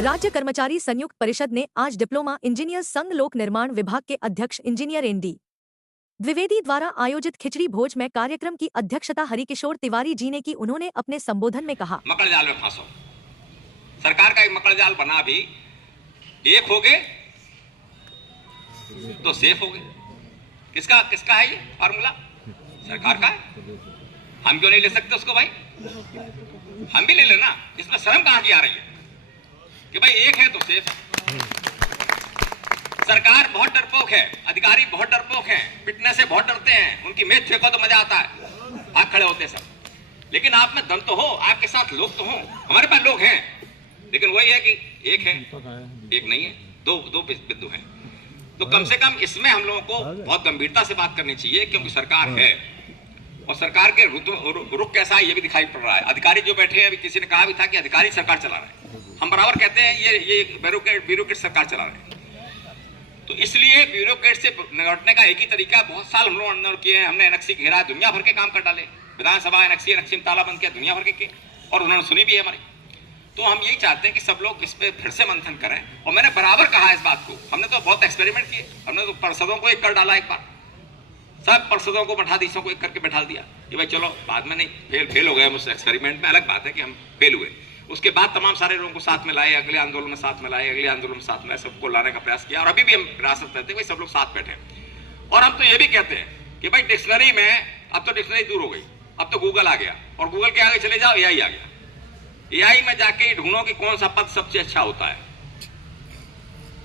राज्य कर्मचारी संयुक्त परिषद ने आज डिप्लोमा इंजीनियर्स संघ लोक निर्माण विभाग के अध्यक्ष इंजीनियर एनडी द्विवेदी द्वारा आयोजित खिचड़ी भोज में कार्यक्रम की अध्यक्षता हरिकिशोर तिवारी जी ने की। उन्होंने अपने संबोधन में कहा, मकड़ जाल में फंसो। सरकार का एक मकड़ जाल बना भी एक हो गए तो सेफ हो गए। किसका किसका है ये फार्मूला? सरकार का है। हम क्यों नहीं ले सकते उसको भाई? हम भी ले लेना। इसमें शर्म कहां की आ रही है कि भाई एक है तो सेफ है। सरकार बहुत डरपोक है, अधिकारी बहुत डरपोक हैं, पिटने से बहुत डरते हैं। उनकी मेज फेंको तो मजा आता है, भाग खड़े होते सब। लेकिन आप में दम तो हो, आपके साथ लोग तो हो। हमारे पास लोग हैं, लेकिन वही है कि एक है, एक नहीं है, दो बिंदु हैं। तो कम से कम इसमें हम लोगों को बहुत गंभीरता से बात करनी चाहिए, क्योंकि सरकार है और सरकार के रुख कैसा है ये भी दिखाई पड़ रहा है। अधिकारी जो बैठे हैं, अभी किसी ने कहा भी था कि अधिकारी सरकार चला रहे हैं। हम बराबर कहते हैं ये ब्यूरोक्रेट सरकार चला रहे हैं। तो इसलिए ब्यूरोक्रेट से निपटने का एक ही तरीका, बहुत साल हम लोग अंदर किए हैं। हमने एनएक्सी घेरा, दुनिया भर के काम कर डाले, विधानसभा एनएक्सी में ताला बंद किया, दुनिया भर के किए, और उन्होंने सुनी भी है हमारी। तो हम यही चाहते हैं कि सब लोग इस पे फिर से मंथन करें। और मैंने बराबर कहा इस बात को, हमने तो बहुत एक्सपेरिमेंट किए। हमने तो पार्षदों को एक कर डाला, एक बार सब पार्षदों को मठाधीशों को एक करके बैठा दिया कि भाई चलो, बाद में नहीं फेल हो गए हम उस एक्सपेरिमेंट में। अलग बात है कि हम फेल हुए। उसके बाद तमाम सारे लोगों को साथ में लाए, अगले आंदोलन में साथ में लाए, अगले आंदोलन में साथ में, सबको लाने का प्रयास किया। और अभी भी हम प्रयास करते हैं भाई सब लोग साथ बैठे। और हम तो ये भी कहते हैं कि भाई डिक्शनरी में, अब तो डिक्शनरी दूर हो गई, अब तो गूगल आ गया, और गूगल के आगे चले जाओ, एआई आ गया। एआई में जाके ढूंढो कि कौन सा पद सबसे अच्छा होता है,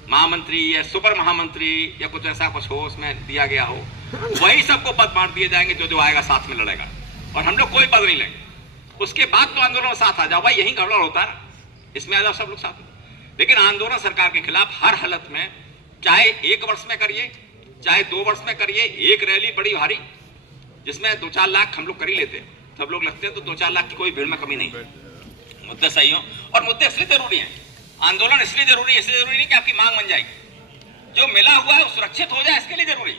महामंत्री या सुपर महामंत्री या कुछ ऐसा कुछ हो, उसमें दिया गया हो, वही सबको पद बांट दिए जाएंगे जो आएगा साथ में लड़ेगा, और हम लोग कोई पद नहीं लेंगे। उसके बाद तो आंदोलन में साथ आ जाओ भाई, यही गड़बड़ होता है ना, इसमें आ जाओ सब लोग साथ में। लेकिन आंदोलन सरकार के खिलाफ हर हालत में, चाहे 1 वर्ष में करिए, चाहे 2 वर्ष में करिए, एक रैली बड़ी भारी जिसमें 2-4 लाख हम लोग कर ही लेते हैं, सब लोग लगते हैं, तो 2-4 लाख की कोई भीड़ में कमी नहीं। मुद्दे सही हो, और मुद्दे इसलिए जरूरी है, आंदोलन इसलिए जरूरी नहीं कि आपकी मांग बन जाएगी, जो मिला हुआ है वो सुरक्षित हो जाए, इसके लिए जरूरी।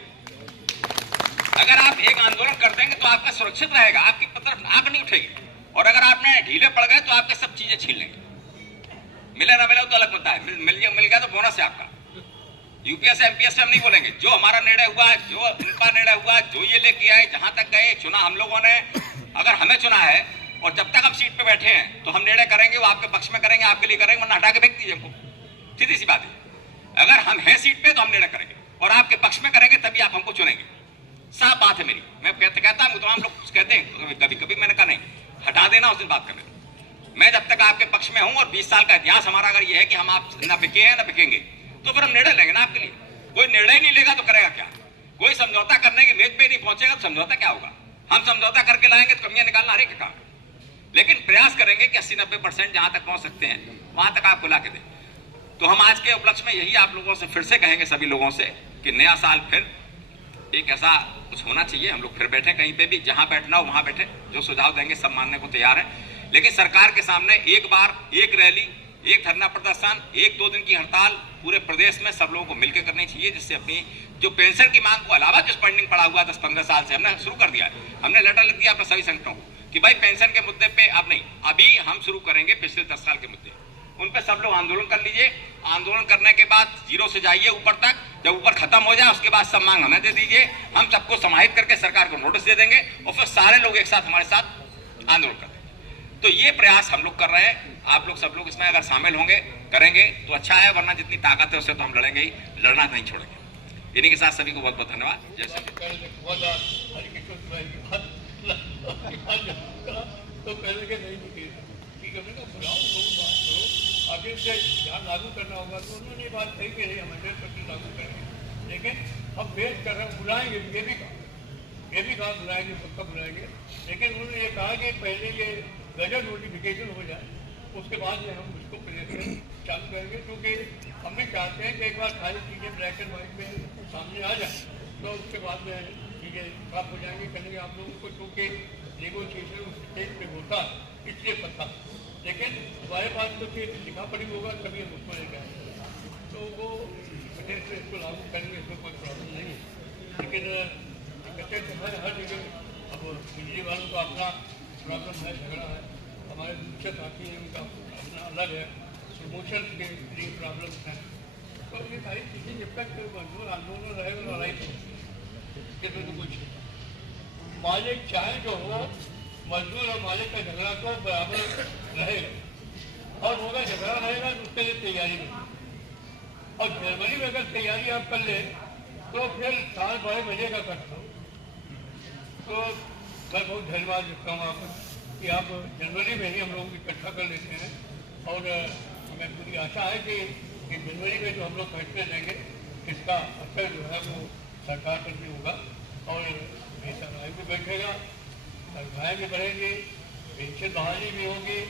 अगर आप एक आंदोलन कर देंगे तो आपका सुरक्षित रहेगा, आपकी तरफ आंख नहीं उठेगी। और अगर आपने ढीले पड़ गए तो आपके सब चीजें छीन लेंगे। मिले ना मिले तो अलग मुद्दा है, मिल गया तो बोनस है आपका। यूपीएस से एमपीएस से हम नहीं बोलेंगे, जो हमारा निर्णय हुआ, जो उनका निर्णय हुआ, जो ये लेके आए, जहां तक गए, चुना हम लोगों ने, अगर हमें चुना है और जब तक हम सीट पे बैठे हैं तो हम निर्णय करेंगे, वो आपके पक्ष में करेंगे, आपके लिए करेंगे, वरना हटा के फेंक दीजिए हमको। सीधी सी बात है, अगर हम हैं सीट पे तो हम निर्णय करेंगे और आपके पक्ष में करेंगे, तभी आप हमको चुनेंगे। साफ बात है मेरी, मैं कहता हूं, तमाम लोग कहते हैं, कभी कभी मैंने कहा नहीं, हटा देना, उस दिन बात करने। मैं जब तक आपके पक्ष में हूं, और 20 साल का इतिहास हमारा अगर ये है कि हम आप न बिके हैं न बिकेंगे, तो फिर हम निर्णय लेंगे ना आपके लिए। कोई निर्णय नहीं लेगा तो करेगा क्या? कोई समझौता करने की मेज पे नहीं पहुंचेगा तो समझौता क्या होगा? हम समझौता करके लाएंगे तो कमियां निकालना हर एक काम, लेकिन प्रयास करेंगे कि 80-90% जहां तक पहुंच सकते हैं वहां तक आपको ला के दें। तो हम आज के उपलक्ष्य में यही आप लोगों से फिर से कहेंगे, सभी लोगों से, कि नया साल फिर एक ऐसा कुछ होना चाहिए, हम लोग फिर बैठे कहीं पे भी, जहां बैठना हो वहां बैठे, जो सुझाव देंगे सब मानने को तैयार है। लेकिन सरकार के सामने एक बार एक रैली, एक धरना प्रदर्शन, 1-2 दिन की हड़ताल पूरे प्रदेश में सब लोगों को मिलकर करनी चाहिए, जिससे अपनी जो पेंशन की मांग को अलावा जो पेंडिंग पड़ा हुआ 10-15 साल से हमने शुरू कर दिया है। हमने लेटर लिख दिया अपने सभी संगठनों को कि भाई पेंशन के मुद्दे पे अब नहीं, अभी हम शुरू करेंगे पिछले 10 साल के मुद्दे, उन पे सब लोग आंदोलन कर लीजिए। आंदोलन करने के बाद 0 से जाइए ऊपर तक, जब ऊपर खत्म हो जाए उसके बाद सब मांग हमें दे दीजिए, हम सबको समाहित करके सरकार को नोटिस दे देंगे, और फिर सारे लोग एक साथ हमारे साथ आंदोलन कर देंगे। तो ये प्रयास हम लोग कर रहे हैं, आप लोग सब लोग इसमें अगर शामिल होंगे, करेंगे तो अच्छा है, वरना जितनी ताकत है उससे तो हम लड़ेंगे ही, लड़ना नहीं छोड़ेंगे। इन्हीं के साथ सभी को बहुत बहुत धन्यवाद। जय श्री आगे से ध्यान लागू करना होगा, तो उन्होंने बात कही कि नहीं हम 100% लागू करेंगे, लेकिन हम बेस कर रहे हैं, बुलाएंगे, ये भी कहा बुलाएंगे, पक्का बुलाएंगे। लेकिन उन्होंने ये कहा कि पहले ये गजट नोटिफिकेशन हो जाए, उसके बाद में हम उसको प्रेजेंट चालू करेंगे, क्योंकि हम भी चाहते हैं कि एक बार सारी चीज़ें ब्लैक एंड वाइट में सामने आ जाए, तो उसके बाद में चीज़ें साफ हो जाएंगी, करेंगे आप लोगों को, क्योंकि नेगोशिएशन उस स्टेज पे होता है, इसलिए पता। लेकिन हमारे पास तो फिर लिखा पड़ी होगा, कभी हम उसको लेकर आएंगे, तो वो बजट से इसको लागू करेंगे, इसमें कोई प्रॉब्लम नहीं है। लेकिन कहते हैं हर जगह अब बिजली वालों का अपना प्रॉब्लम है, झगड़ा है, दिक्कत आती है, उनका अपना अलग है, प्रमोशन के लिए प्रॉब्लम है। तो ये सारी चीज़ें जब तक मजदूर आंदोलन रहेगा, लड़ाई तो इसमें तो कुछ मालिक चाहे जो हो, मजदूर और मालिक का झगड़ा तो बराबर रहेगा, और होगा झगड़ा रहेगा तो उसके लिए तैयारी नहीं। और जनवरी में अगर तैयारी आप कर ले तो फिर साल 12 महीने का करता हूँ। तो मैं बहुत धन्यवाद देता हूँ आपको कि आप जनवरी में ही हम लोग इकट्ठा कर लेते हैं, और हमें पूरी आशा है कि जनवरी में जो हम लोग फैसले लेंगे इसका असर जो है वो सरकार पर भी होगा, और सरकार भी बैठेगा, सरकारें भी बढ़ेंगी, पेंशन बहाली भी होगी,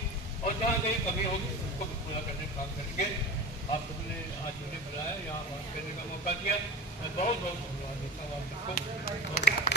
और जहाँ कहीं कमी होगी उसको भी पूरा करने का काम करेंगे। आप सबने आज मुझे बुलाया, यहाँ बात करने का मौका दिया, मैं बहुत बहुत धन्यवाद देता हूँ आप सबको।